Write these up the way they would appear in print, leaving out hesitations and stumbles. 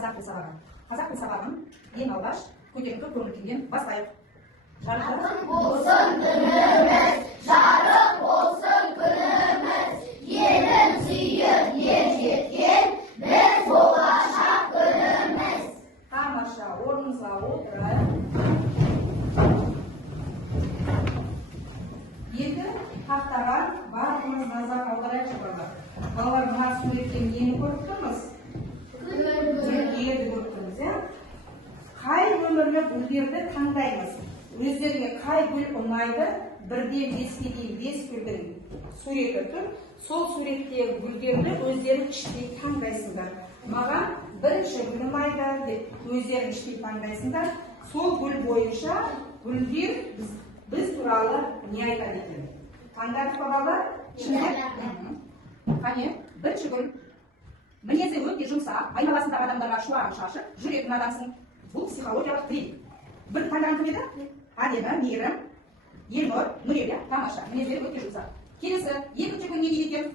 қазақ тіл сабағы. Қазақ тіл сабағын ең алғаш көтеріңкі көңіл күймен бастайық. Жарқын болсын күніміз, жарық болсын күніміз, елін сүйіп ер жеткен біз болашақ күніміз. Тамаша, орныңызға отырып. Енді тақтаға барлығымыз назар аударайықшы балалар. Балалар, мына суреттен нені көріп тұрмыз? Гүлдерді көріп тұрмыз, иә? Қай өмірлі гүлдерді таңдаймыз? Өздеріңе қай гүл ұнайды? Бірден 5-ке дейін 5 гүлдің суреті тұр. Сол суреттегі гүлдерді өздерің іштей таңдайсыңдар. Маған бірінші гүл ұнайды деп өздерің іштей таңдайсыңдар. Сол гүл бойынша гүлдер біз туралы не айтады екен? Таңдадық па балалар? Қане, бірінші гүл. Мінезі өте жұмсақ, айналасындағы адамдарға шуағын шашып, жүретін адамсың. Бұл психологиялық трик. Бір таңдаған кім еді? Әдемі, мейірім, Елнұр, Нұрия, тамаша. Мінездері өте жұмсақ. Келесі, екінші гүл не дейді екен?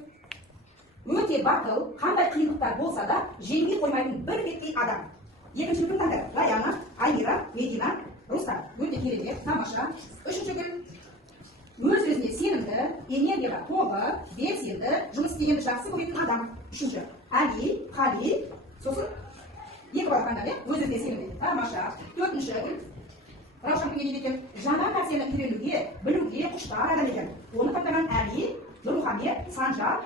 Өте батыл, қандай қиындықтар болса да, жеңбей қоймайтын бір беттей адам. Екінші гүл таңдады? Раяна, Аймира, Медина, Рустам. Өте керемет, тамаша. Үшінші гүл. Өз-өзіне сенімді, энергияға толы, белсенді, жұмыс істегенді жақсы көретін адам. Үшінші. Әли, Қали, сосын екі бала таңдады, өз-өзіне сенімді. Тамаша. Төртінші гүл. Раушан кімге дейді екен? Жаңа нәрсені үйренуге, білуге құштар адам екен. Оны таңдаған Әли, Нұрмұхамед, Санжар,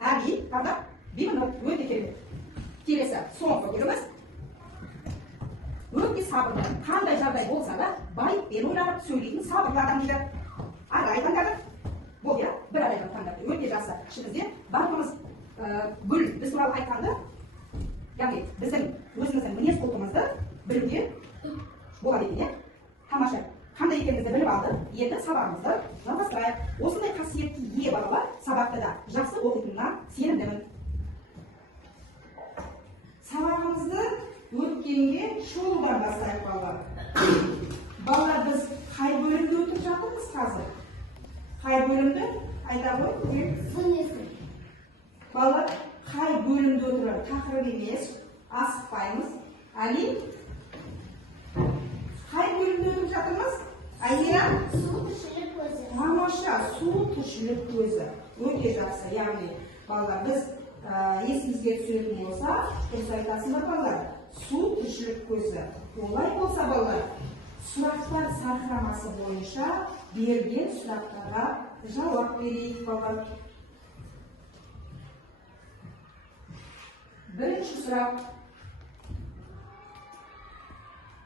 Әли, таңдап, Бибінұр. Өте керемет. Келесі, соңғы гүліміз. Өте сабырлы, қандай жағдай болса да, байыппен ойланып сөйлейтін сабырлы адам дейді. Арай таңдады. Бұл, иә, бір арайға таңдады. Өте жақсы. Ішімізде барлығымыз гүл біз туралы айтқанды, яғни біздің өзіміздің мінез құлқымызды білуге болады екен, иә? Тамаша. Қандай екенімізді біліп алды. Енді сабағымызды жалғастырайық. Осындай қасиетке ие балалар сабақты да жақсы оқитынына сенімдімін. Сабағымызды өткенге шолудан бастайық балалар. Балалар, біз қай бөлімді өтіп жатырмыз қазір? Қай бөлімді? Айта ғой. Сын есім. Балалар, қай бөлімді отырып тақырып емес, асықпаймыз. Әли, қай бөлімді өтіп жатырмыз? Аймира? Су тіршілік көзі. Тамаша, су тіршілік көзі. Өте жақсы. Яғни, балалар, біз есімізге түсіретін болса, дұрыс айтасыңдар балалар. Су тіршілік көзі. Олай болса балалар, сұрақтар сарқырамасы бойынша берген сұрақтарға жауап берейік балалар. Бірінші сұрақ.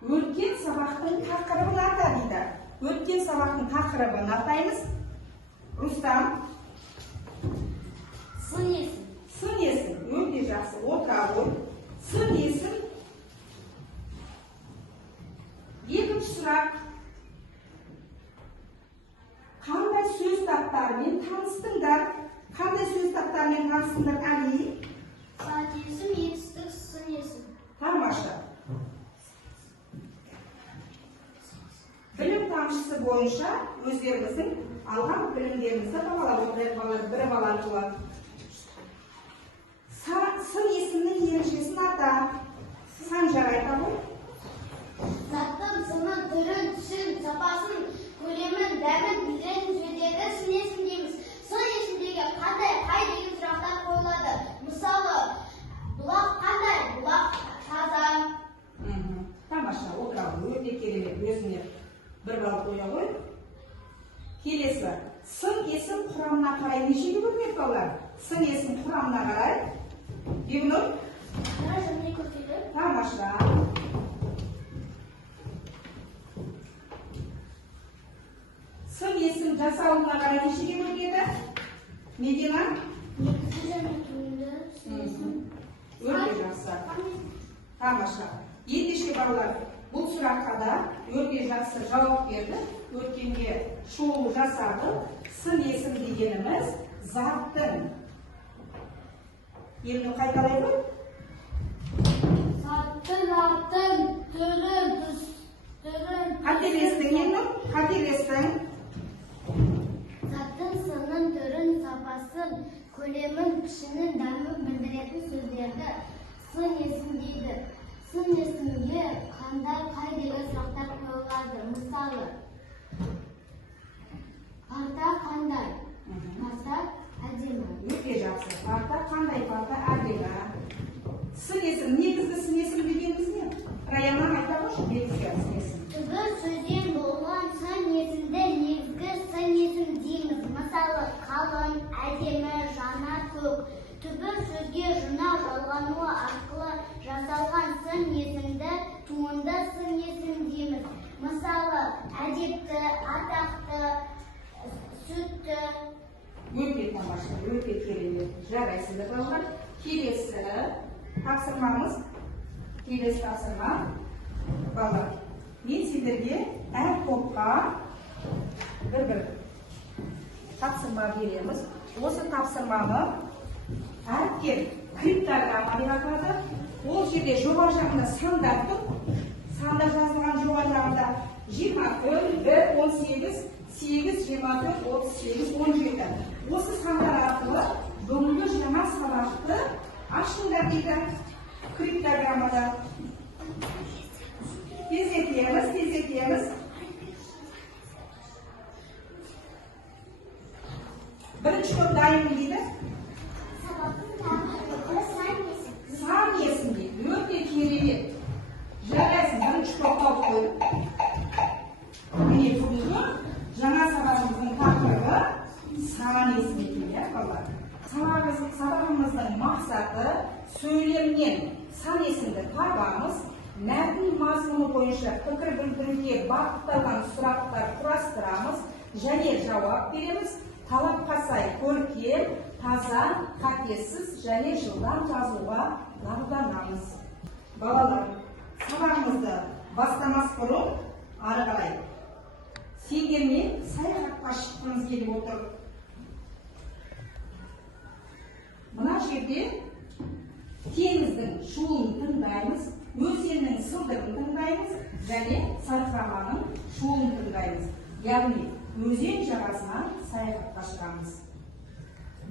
Өткен сабақтың тақырыбын ата дейді. Өткен сабақтың тақырыбын атаймыз. Рустам. Сын есім. Сын есім. Өте жақсы. Отыра ғой. Сын есім. Екінші сұрақ. Қандай сөз таптарымен таныстыңдар? Қандай сөз таптарымен таныстыңдар, Әли? Сат есім, етістік, сын есім. Тамаша. Білім тамшысы бойынша өздеріңіздің алған білімдеріңізді бағалап отырайық балалар, бірі баланшылар. Сын есімнің ерекшесін ата. Санжар айта ғой. Заттың сынын, түрін, түсін, сапасын, көлемін, дәмін, білдіретін сөздерді сын есім дейміз. Сын есімдегі қандай, қай деген сұрақтар қойылады. Мысалы, бұлақ қандай? Бұлақ таза. Тамаша, отырады. Өте керемет. Өзіне бір бал қоя ғой. Келесі. Сын есім құрамына қарай нешеге бөлінеді балалар? Сын есім құрамына қарай. Бибінұр? Тамаша. Сын есім жасауына қарай нешеге бөлінеді? Медина? Өте жақсы. Тамаша. Ендеше балалар, бұл сұраққа да өте жақсы жауап берді. Өткенге шолу жасады. Сын есім дегеніміз заттың. Еліні қайталай ғой. Заттың, аттың, түрін, Қателестің, Еліні? Қателестің. Заттың сынын, түрін, сапасын, көлемін, пішінін, дәмін білдіретін сөздерді сын есім дейді. негізгі сын есім дегеніміз не? Раяна айта қойшы, негізгі сын есім. Түбі сөзден болған сын есімді негізгі сын есім дейміз. Мысалы, қалың, әдемі, жаңа, көк. Түбі сөзге жына жалғануы арқылы жасалған сын есімді туынды сын есім дейміз. Мысалы, әдепті, атақты, сүтті. Өте тамаша, өте керемет. Жарайсыздар балалар. Келесі тапсырмамыз, келесі тапсырма балалар. Мен сендерге әр топқа бір тапсырма береміз. Осы тапсырманы әріпкер криптограмма деп аталады. Ол жерде жоғары жағында сандар тұр. Сандар жазылған жоғары жағында 24, 1, 18, 8, 24, 38, 17. Осы сандар арқылы бүгінгі жаңа сабақты ашыңдар дейді криптограммада. Тездетеміз. Бірінші топ дайын дейді. Сан есім дейді. Өте керемет. Жарайсың, бірінші топқа қойып. Міне бүгінгі жаңа сабағымыздың тақырыбы сан есім екен, балалар. Сабағымыздың мақсаты сөйлемнен сан есімді табамыз, мәтін мазмұны бойынша пікір білдіруге бағытталған сұрақтар құрастырамыз және жауап береміз. Талапқа сай көркем, таза, қатесіз және жылдам жазуға дағдыланамыз. Балалар, сабағымызды бастамас бұрын ары қарай сендермен саяхатқа шыққымыз келіп отыр. Мына жерде теңіздің шуылын тыңдаймыз, өзеннің сылдырын тыңдаймыз және сарқыраманың шуылын тыңдаймыз. Яғни өзен жағасынан саяхатқа шығамыз.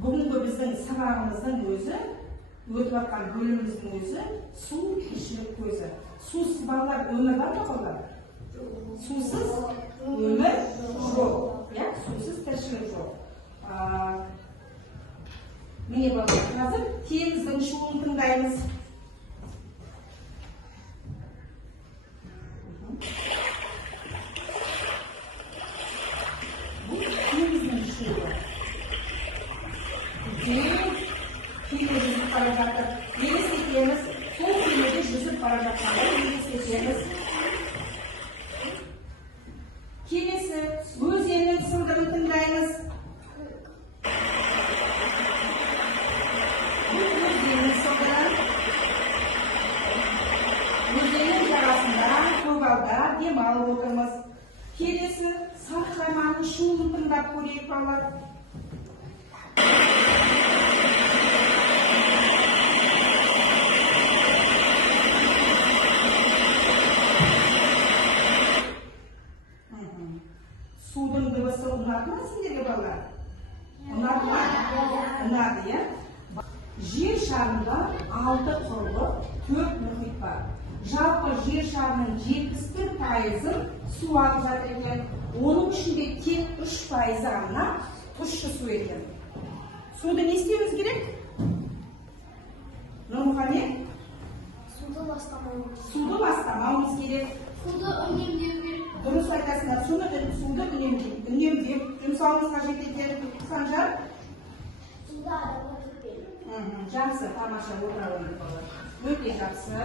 Бүгінгі біздің сабағымыздың өзі, өтіп жатқан бөліміміздің өзі су тіршілік көзі. Сусыз балалар өмір бар ма балалар? Сусыз өмір жоқ. Сусыз тіршілік жоқ. Міне балалар, қазір теңіздің шуылын тыңдаймыз. Бұл теңіздің шуылы. Кеме жүзіп бара жатыр. Елестетеміз, сол кемеде жүзіп бара жатқанда елестетеміз. Келесі өзеннің сылдырын тыңдаймыз. Өзеннің сылдыры. Өзеннің жағасында көгалда демалып отырмыз. Келесі сарқыраманың шуылын тыңдап көрейік балалар. Судың дыбысы ұнады ма сендерге балалар? Ұнады ма? Ұнады, иә? Жер шарында 6 құрлық, 4 мұхит бар. Жалпы жер шарының 71%-ын су алып жатыр екен. Оның ішінде тек 3% ғана тұщы су екен. Суды не істеуіміз керек? Нұрмұхамед? Суды ластамауымыз керек. Суды үнемдеу керек. Дұрыс айтасыңдар, суды үнемдеп жұмсауымыз қажет екен. Санжар? Суды адамға кетпейді. Жақсы, тамаша отыра ойын балалар. Өте жақсы.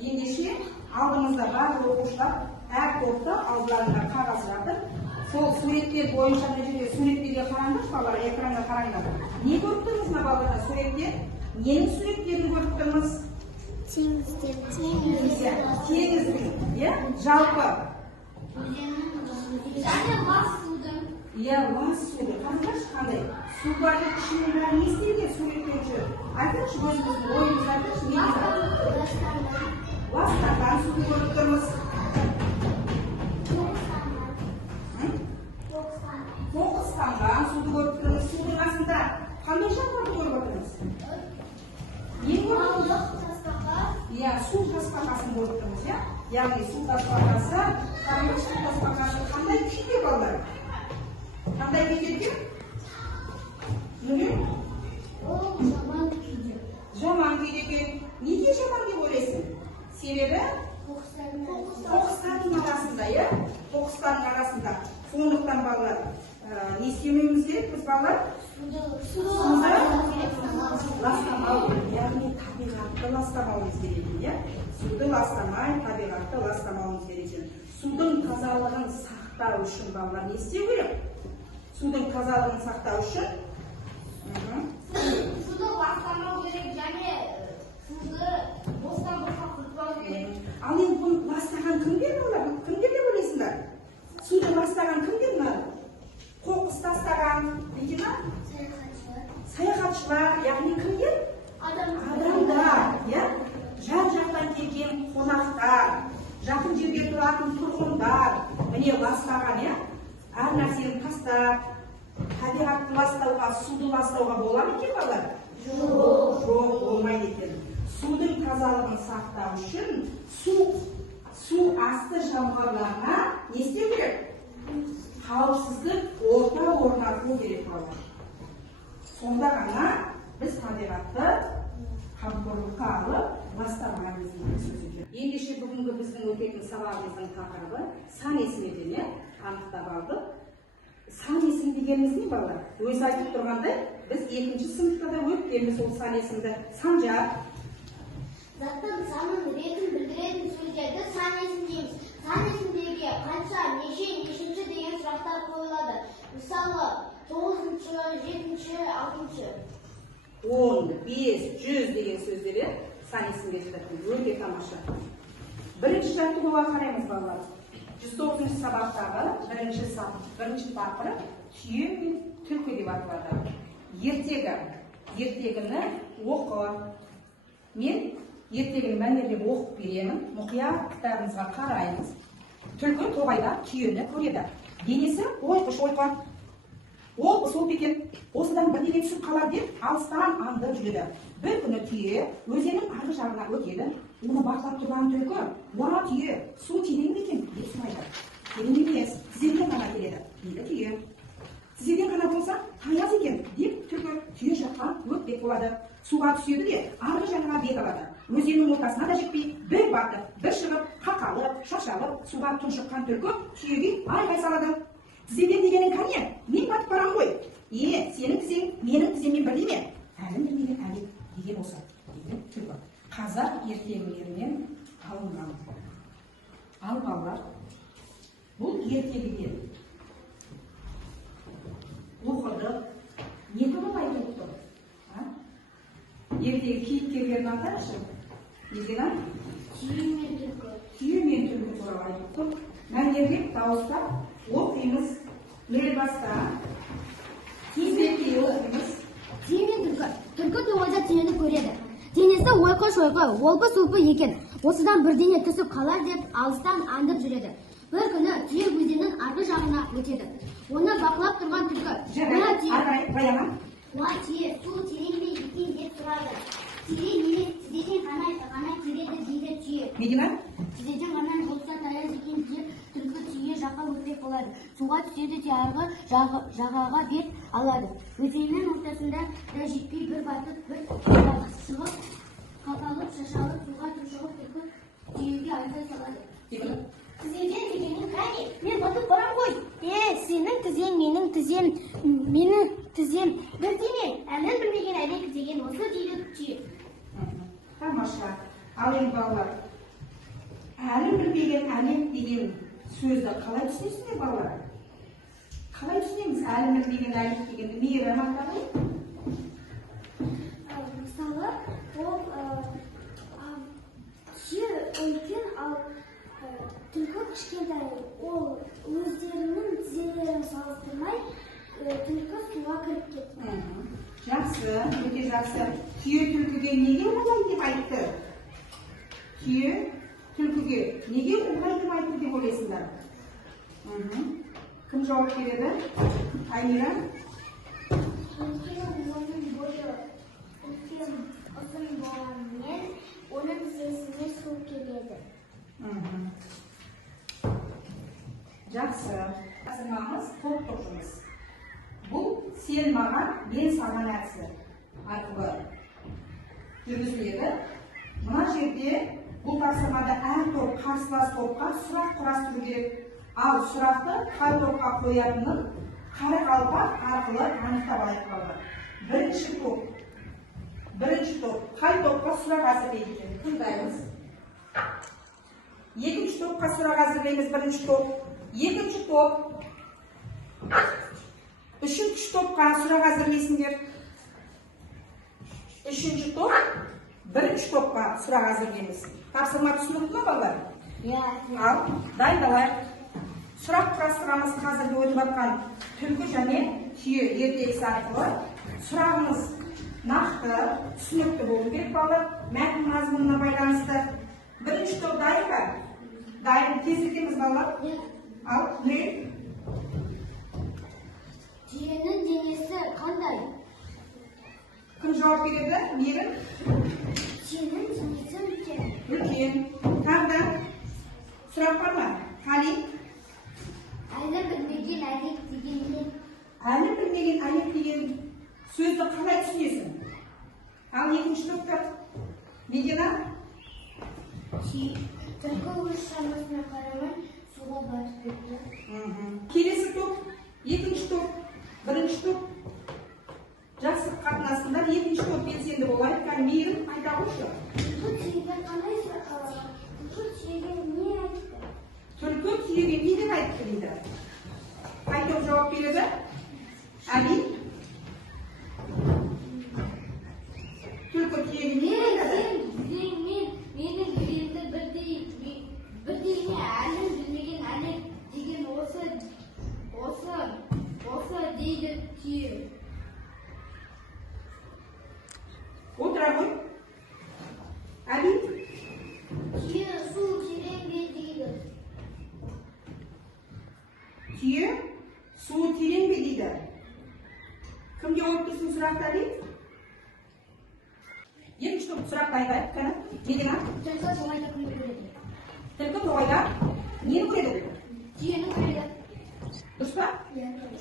Ендеше алдымызда барлық оқушылар әр топта алдыларында қағаз жатыр. Сол суреттер бойынша мына жерде суреттерге қараңдар, балалар, экранға қараңдар. Не көріп тұрмыз мына балаларда суреттер? Ненің суреттерін көріп тұрмыз? Теңіздің, жалпы. Және лас судың. Лас суды. Қазірші қандай? Су барды ішінің бәрі не істелген суреттен жүр? Айтыңызшы, өзіміздің ойымыз айтыңызшы, не дейді? Ластардан суды көріп тұрмыз. Қоқыстанған суды көріп тұрмыз. Судың астында қандай жануарды көріп отырмыз? Не көріп тұрмыз? Су тасбақасын көріп тұрмыз, яғни су тасбақасы, су тасбақасы қандай күйде балалар? Қандай күйде екен? Ол жаман күйде. балалар? Суды Ластамау, яғни табиғатты ластамауымыз керек екен, иә? Суды ластамай, табиғатты ластамауымыз керек екен. Судың тазалығын сақтау үшін балалар не істеу керек? Судың тазалығын сақтау үшін суды ластамау керек, және суды бостан босқа құртпау керек. Ал енді бұны ластаған кімдер олар? Кімдер деп ойлайсыңдар? Суды ластаған кімдер мына? Қоқыс тастаған, неге ма? Саяхатшылар, яғни кімдер? Адамдар, иә? Жан-жақтан келген қонақтар, жақын жерге тұратын тұрғындар, міне ластаған, иә? Әр нәрсені тастап, табиғатты ластауға, суды ластауға болады екен балалар? Жоқ, болмайды екен. Судың тазалығын сақтау үшін су асты жануарларына не істеу керек? Қауіпсіздік орта орнату керек балалар. Сонда ғана біз табиғатты қамқорлыққа алып ластамаймыз деген сөз екен. Ендеше бүгінгі біздің өтетін сабағымыздың тақырыбы сан есімден, иә, анықтап алдық. Сан есім дегеніміз не балалар? Өзі айтып тұрғандай, біз 2-ші сыныпта да өткенбіз ол сан есімді. Санжар. Заттың санын ретін білдіретін сөздерді сан есім дейміз. Сан есімдерге қанша, нешінші деген сұрақтар қойылады. Мысалы, 9-шы, 7-ші, 6-шы. 10, 5, 100 деген сөздері сан есімге жататын. Өте тамаша. Бірінші жаттығуға қараймыз балалар. 109-шы сабақтағы бірінші тақырып түйе мен түлкі деп аталады. Ертегіні оқы. Мен ертегіні мәнерлеп оқып беремін. Мұқият кітабымызға қараймыз. Түлкі тоғайда түйені көреді. Денесі ойқыш-ойқы. Ол сол бекен, осыдан бірдеңе түсіп қалар деп, алыстан аңдып жүреді. Бір күні түйе өзеннің арғы жағына өтеді. Оны бақылап тұрған түлкі, "Уа түйе, су терең бе екен?" деп сұрайды. "Терең емес, тізеден ғана келеді" дейді түйе. "Тізеден ғана болса, таяз екен" деп түлкі түйе жаққа өтпек болады. Суға түседі де, арғы жағына бет алады. Өзеннің ортасына да жетпей, бір батып, бір шығып, қақалып, шашалып, суға тұншыққан түлкі түйеге айғай салады. "Тізеден дегенің кәне, мен батып барам ғой. Сенің тізең менің тіземмен бірдей ме? Әлім білмеген әлек деген осы" дейді түлкі. Қазақ ертегілерінен алынған. Ал балалар, бұл ертегіден оқыдық. Не туралы айтып тұр? Ертегі кейіпкерлерін атайықшы. Неден? Түйе мен түлкі туралы айтып тұр. Мәнерлеп дауыстап оқимыз. Нөл баста. Тізбектей оқимыз. Түйе мен түлкі. Түлкі тоғайда түйені көреді. Денесі ойқы-шойқы, олпы-солпы екен. Осыдан бірдеңе түсіп қалар деп алыстан аңдып жүреді. Бір күні түйе өзеннің арғы жағына өтеді. Оны бақылап тұрған түлкі. "Уа түйе, су терең бе екен?" деп сұрады. "Терең емес, тізеден ғана келеді" дейді түйе. Медина? "Тізеден ғана болса таяз екен" деп түлкі түйе жаққа өтпек болады. Суға түседі де арғы жағаға бет алады. Өзеннің ортасында да жетпей, бір батып, бір шығып, қапалып, шашалып, суға тұншығып түлкі түйеге айғай салады. "Тізеден дегенің кәне, мен батып барам ғой. Сенің тізең, менің тізем бірдей ме? Әлін білмеген әлек деген осы" дейді түйе. Тамаша. Ал енді балалар, әлін білмеген әлек деген сөзді қалай түсінесіңдер балалар? Қалай түсінеміз әлін білмеген әлек дегенді? Мейірім атады? Мысалы, ол түйе үлкен, ал түлкі кішкентай. Ол өздерінің тізелерін салыстырмай, түлкі суға кіріп кетті. Жақсы, өте жақсы. Түйе түлкіге неге олай деп айтты? Түйе түлкіге неге олай деп айтты деп ойлайсыңдар? Кім жауап береді? Аймира? Өйткені оның бойы үлкен ұзын болғанымен, оның тізесіне су келеді. Жақсы. Тапсырмамыз топтық жұмыс. Бұл сен маған, мен саған әдісі арқылы жүргізіледі. Мына жерде бұл тапсырмада әр топ қарсылас топқа сұрақ құрастыру керек. Ал сұрақты қай топқа қоятынын қарақалпақ арқылы анықтап алайық балалар. Бірінші топ қай топқа сұрақ әзірлейді екен? Тыңдаймыз. Екінші топқа сұрақ әзірлейміз. Бірінші топ. Екінші топ. Үшінші топқа сұрақ әзірлейсіңдер. Үшінші топ. Бірінші топқа сұрақ әзірлейміз. Тапсырма түсінікті ме балалар? Ал, дайындалайық. Сұрақ құрастырамыз. Қазіргі өтіп жатқан түлкі және түйе ертегісі арқылы сұрағымыз нақты, түсінікті болу керек балалар. Мәтін мазмұнына байланысты. Бірінші топ дайын ба? Дайын, тезіркеміз балалар. Ал, Нұрел? Түйенің денесі қандай? Кім жауап береді? Мейірім? Түйенің денесі үлкен. Үлкен. Тағы сұрақ бар ма? Қали? Әлі білмеген әлек деген не? Әлі білмеген әлек деген сөзді қалай түсінесің? Ал екінші топта? Медина? Түлкі өз шамасына қарамай суға батып кетті. Келесі топ, екінші топ, бірінші топ. Жақсы қатынасында екінші топ белсенді болайық. Мейірім айта қойшы. Түлкі түйеге қалай сұрақ алады? Түлкі түйеге не айтты? Түлкі түйеге не деп айтты дейді? Қай топ жауап береді? Әли? Түлкі түйеге не айтады? Менің үйімді бірдеңе әлі білмеген әлек деген осы дейді түйе. Отыра ғой. Әли? Түйе су терең бе дейді. Түйе суы терең бе дейді? Кім жауап берсін сұрақты, Әли? Екінші топ сұрақ дайындайық. Медина? Түлкі тоғайда күнді көреді. Түлкі тоғайда нені көреді? Түйені көреді. Дұрыс па?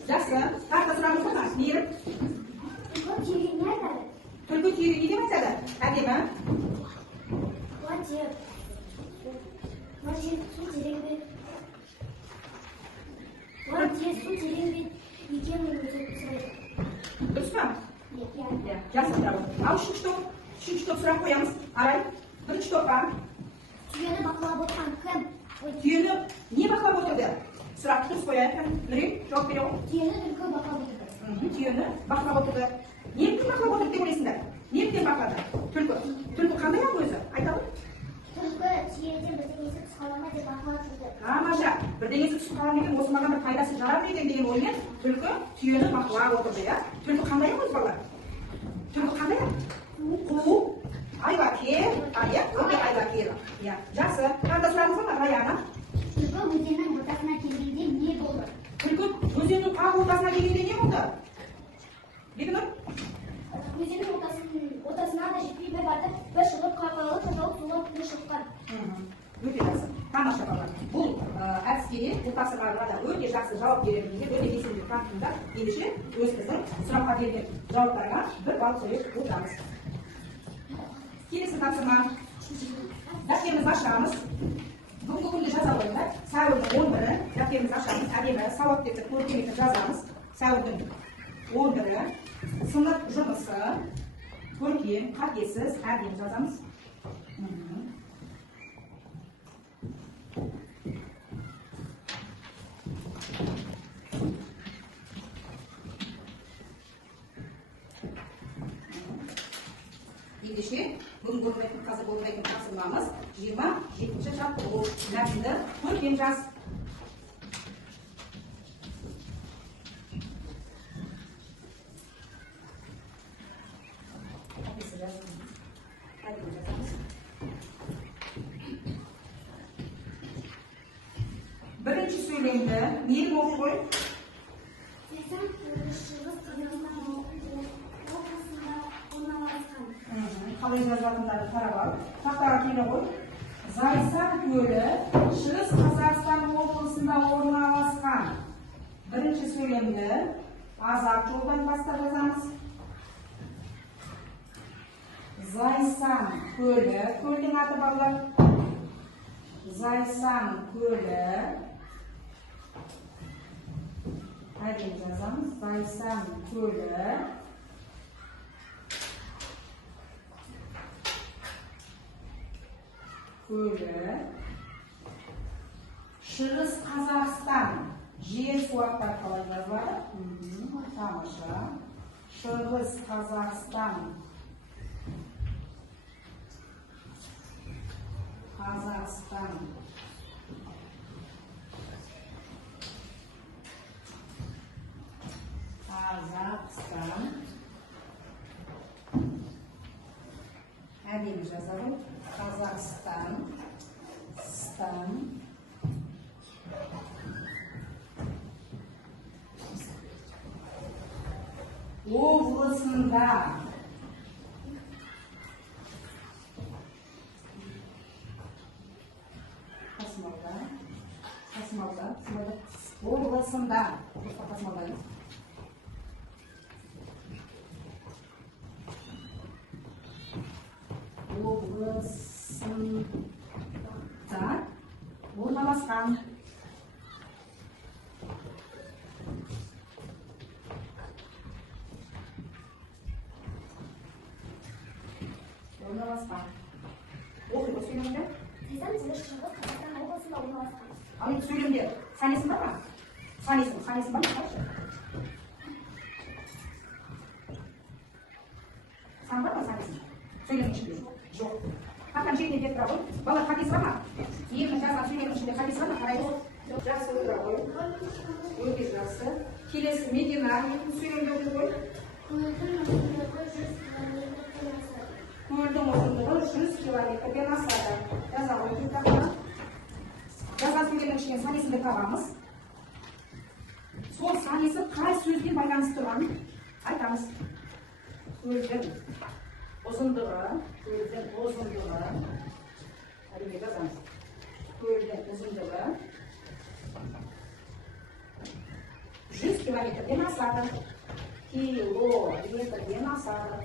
Жақсы. Тағы сұрағымыз бар ма? Мейірім? Түлкі түйеге не айтады? Түлкі түйеге не деп айтады? Әдемі? Су терең бе? Су терең бе? Екенін сұрайды. Дұрыс па? Жақсы. Ал үшінші топ сұрақ қоямыз. Арай, бірінші топқа. Түйені бақылап отырған кім? Түйені не бақылап отырды? Сұрақты дұрыс қояйық. Нұрел, жауап бере ғой. Түйені түлкі бақылап отырды. Түйені бақылап отырды. Неліктен бақылап отырды деп ойлайсыңдар? Неліктен бақылады? Түлкі қандай ақ өзі? Айта ғой. Түлкі түйеден бірдеңесі түсқалама деп бақылап жүрді. Тамаша. Бірдеңесі түсіп қалған екен, осы маған бір пайдасы жарар ма екен деген оймен түлкі түйені бақылап отырды, иә? Түлкі қандай ақ өзі балалар? Түлкі қандай ақ? Қу, айбакер, өте айбакер. Жақсы. Тағы да сұрағыңыз бар ма, Раяна? Түлкі өзеннің ортасына келгенде не болды? Түлкі өзеннің қақ ортасына келгенде не болды? Бекінұр? Өзеннің ортасына да жетпей бір батып, бір шығып қақалып, тазалып, суға күні шыққан. Өте жақсы. Тамаша балалар. Бұл әдіскеге, бұл тапсырмаға да өте жақсы жауап беретіндер, өте белсенді танытыңдар. Ендеше өз біздің сұраққа берген жауаптарға бір балл қойып отырамыз. Келесі тапсырма. Дәптерімізді ашамыз. Бүгінгі күнді жаза қойыңдар. Сәуірдің 11-і дәптерімізді ашамыз. Әдемі сауат деп көркем етіп жазамыз. Сәуірдің 11-і сынып жұмысы көркем, қатесіз, әдемі жазамыз. Ендеше, бүгін қазір болмайтын тапсырмамыз 27-ші жаттығу. Мәтінді көркем жаз. Бірінші сөйлемді нелік оқы қой? Қалай жазатындарды қарап ал. Тақтаға келе ғой. Зайсан көлі Шығыс Қазақстан облысында орналасқан. Бірінші сөйлемді азат жолдан бастап жазамыз. Зайсан көлі, көлдің аты балалар. Зайсан көлі әдемі жазамыз. Зайсан көлі. Шығыс Қазақстан. Жер суаттар қалай жазылады? Тамаша. Шығыс Қазақстан. Қазақстан. Әдемі жазалым. Қазақстан. Стан. Облысында. Тасымалда. Облысында. Облысында орналасқан. Оқиды сөйлемде? Зайсан көлі шығыс Қазақстан облысында орналасқан. Ал енді сөйлемде санесін бар ма? Санесін бар ма? Сан бар ма санесін? Сөйлемнің ішінде? Жоқ. Қақтан шетіне кетіп тұра ғой. Бала қапесі бар ма? Емін жазған сөйлемнің ішінде қапесі бар ма? Қарайды. Жақсы отыра ғой. Өте жақсы. Келесі Медина сөйлемде оқып қой. Көлдің ұзындығы 100 километрден асады. Жазалым кітапта. Жазған сөйлемнің ішінен санесінді табамыз. Сол санесі қай сөзбен байланысты тұрғанын айтамыз. Көлдің ұзындығы. Әрине жазамыз. Көлдің ұзындығы 100 километрден асады. Километрден асады.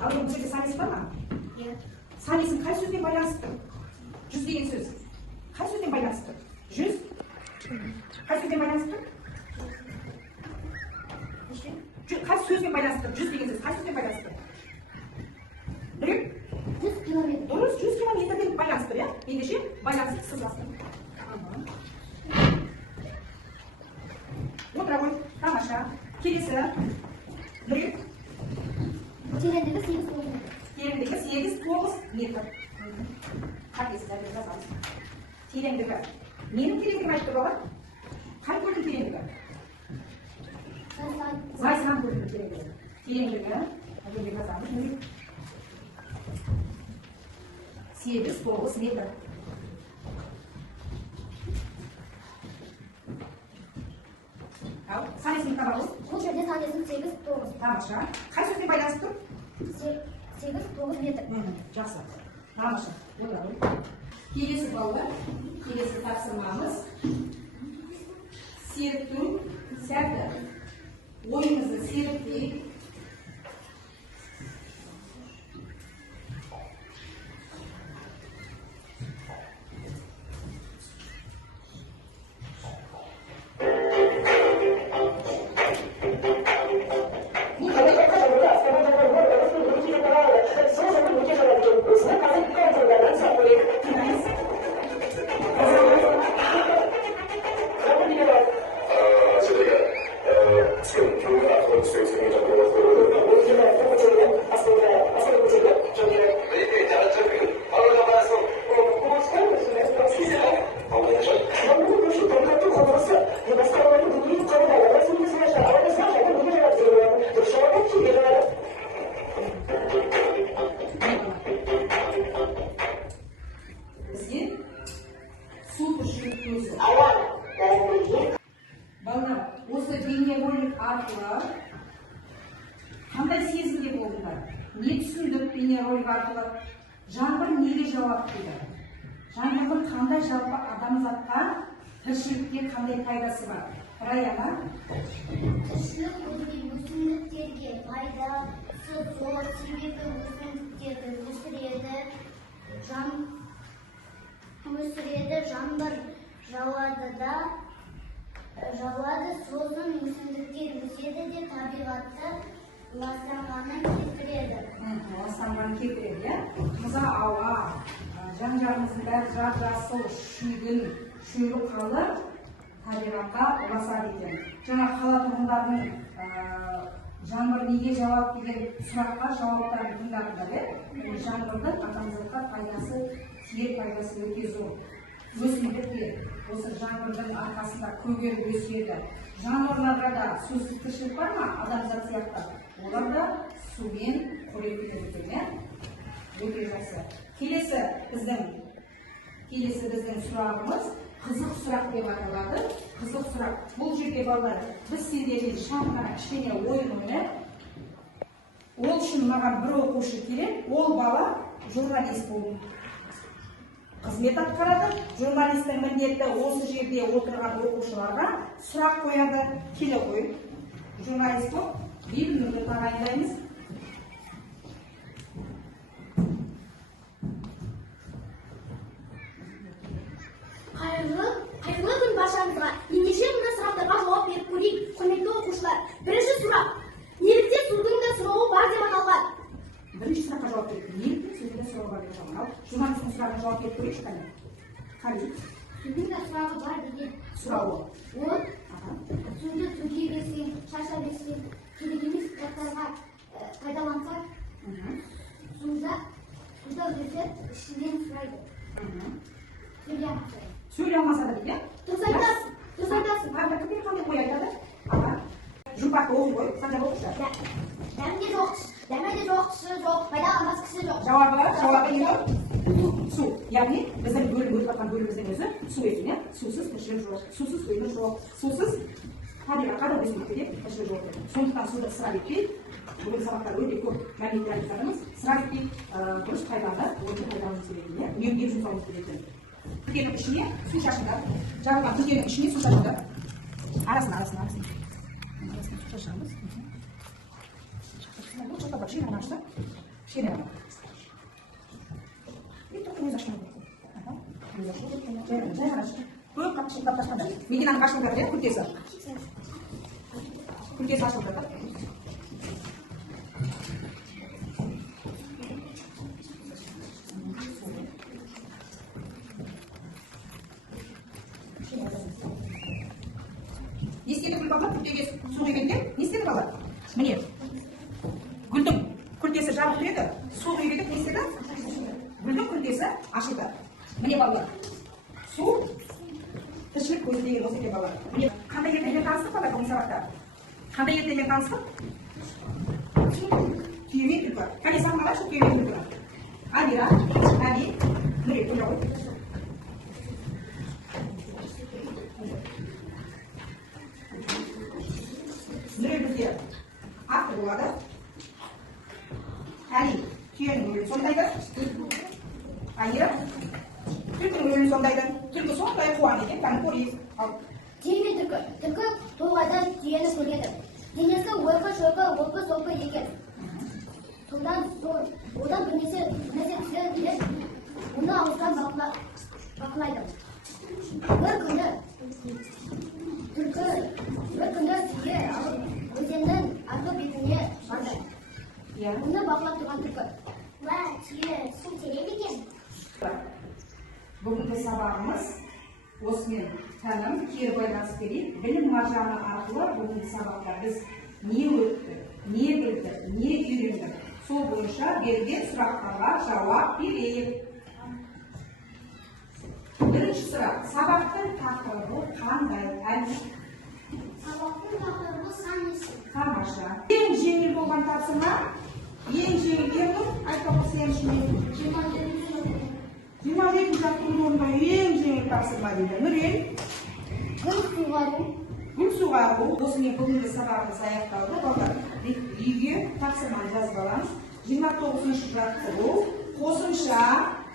Ал енді бұл жерде санесі бар ма? Санесін қай сөзбен байланысты? 100 деген сөз. Қай сөзбен байланысты? 100? Қай сөзбен байланысты? Қай сөзбен байланысты? 100 деген сөз. Қай сөзбен байланысты? 100 километр. Дұрыс, 100 километрден байланысты, иә? Ендеше байланысты сызбасты. Отыра ғой. Тамаша. Келесі. Тереңдігі 8-9 метр. Тереңдігі 8-9 метр. Қапесіздерді жазамыз. Тереңдігі. Менің тереңдігім айтты бала? Қай көлдің тереңдігі? Зайсан көлдің тереңдігі. Тереңдігі. Әдемі жазамыз. 8-9 метр. Ал, санесін табамыз. Бұл жерде санесін 8-9. Тамаша. Қай сөзбен байланысты тұр? 8-9 метр. Жақсы. Тамаша. Келесі балалар, келесі тапсырмамыз. Серіктің сәті. Ойымызды серіктейік. Балалар, осы бейнеролик арқылы қандай сезімде болдыңдар? Не түсіндік бейнеролик арқылы? Жаңбыр неге жауап берді? Жаңбырдың қандай жалпы адамзатқа, тіршілікке қандай пайдасы бар? Rayana. Тіршілік көзге өсімдіктерге пайдасы зор, себебі өсімдіктерді өсіреді, жаңбыр жауады, сосын өсімдіктер өседі де табиғатты ластанғанын келтіреді. Ластанғанын келтіреді, иә? Таза ауа, жан-жағымыздың бәрі жап-жасыл, шүйгін, шөлі қалы табиғатқа ұласады екен. Жаңа қала тұрғындарының жаңбыр неге жауап деген сұраққа жауаптарын тыңдадыңдар, иә? Жаңбырдың адамзатқа пайдасы, тиер пайдасы өте зор. Өсімдіктер осы жаңбырдың арқасында көгеріп өседі. Жануарларда да сусыз тіршілік бар ма? Адамзат сияқты. Олар да сумен қоректенеді екен, өте жақсы. Келесі біздің сұрағымыз қызық сұрақ деп аталады. Қызық сұрақ. Бұл жерде балалар біз сендермен шағын кішкене ойын ойнап, ол үшін маған бір оқушы керек, ол бала журналист болды. Қызмет атқарады. Журналистің міндеті осы жерде отырған оқушыларға сұрақ қояды. Келе қой. Журналист болып, бейбіт тағайындаймыз. Қайырлы күн баршаңызға. Ендеше мына сұрақтарға жауап беріп көрейік. Құрметті оқушылар, бірінші сұрақ. Неліктен судың да сұрауы бар деп аталған? Бірінші сұраққа жауап беріп, неліктен судың да сұрауы бар деп аталған? Журналистің сұрағына жауап беріп көрейікші қане? Қали? Судың да сұрауы бар деген Сұрауы. Ол суды төге берсең, шаша берсең, керек емес заттарға пайдалансақ, суда өзі ішінен сұрайды. Сөйлей алмаса да дейді, Дұрыс айтасың. қандай қой айтады? Жұмбақты оқи қой, санжап оқышы. Дәмде жоқ, дәмеде жоқ, түсі жоқ, пайдаланбас кісі жоқ. Жауабы не ол? Су. Яғни біздің өтіп жатқан бөліміміздің өзі су екен, иә? Сусыз тіршілік жоқ, сусыз өмір жоқ, сусыз табиғатқа да өсімдікке де тіршілік жоқ. Сондықтан суды ысырап етпей, бүгін сабақтар өте көп мәліметтер айтқанымыз, ысырап етпей, дұрыс пайдалы, орынды пайдалануымыз керек, иә? Үнемдеп жұмсауымыз керек. Күркенің ішіне су шашыңдар. Жағылған күркенің ішіне су шашыңдар. Арасына. Су шашамыз. Көп қапшылықтап тастаңдар. Мединаның қашылдар, иә, күркесі. Күркесі ашылды. Не істеді гүл бала? Күркеге су құйгенде не істеді бала? Міне, гүлдің күркесі жабық еді, су құйгенде не істеді? Гүлдің күркесі ашылды. Міне балалар, су тіршілік көзі деген осы екен балалар. Қандай ертемен таныстық балалар бұл сабақта? Қандай ертемен таныстық? Түйемен түлкі. Қане сағынғалашы түйемен түлкі? Амира, Али, Нұрек, көре ғой. Нұрек бізде атты болады. Али, түйенің өлін сондайды. Амира, түлкінің өлін сондайды. Түлкі сондай қуан екен, кәні көрейіз. Түйе мен түлкі толғайдан түйені көреді. Денесі ойқы-шойқы, олпы-солпы екен. Одан бірнеше түсері келіп, оны ауыздан бақылайды. Бір күні түйе өзеннің арғы бетіне барды. Оны бақылап тұрған түлкі. Түйе су тереді екен. Бүгінгі сабағымыз осымен таным, кері байланыс берейік. Білім маржаны арқылы бүгінгі сабақта біз не өтті, не білді, не үйрендік. Сол бойынша берген сұрақтарға жауап берейік. Бірінші сұрақ, сабақтың тақырыбы қандай? Сабақтың тақырыбы сан есім. Тамаша. Ең жеңіл болған тапсырма, ең жеңіл ердің, айтпақы сен үшін 27 жаттығудың орнында ең жеңіл тапсырма дейді. Нұрел? Гүл суғару. Осымен бүгінгі сабағымыз аяқталды. Балалар, үйге тапсырманы жазып аламыз. 29-шы жаттығу қосымша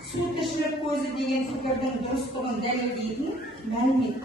су тіршілік көзі деген пікірдің дұрыстығын дәлелдейтін мәлімет.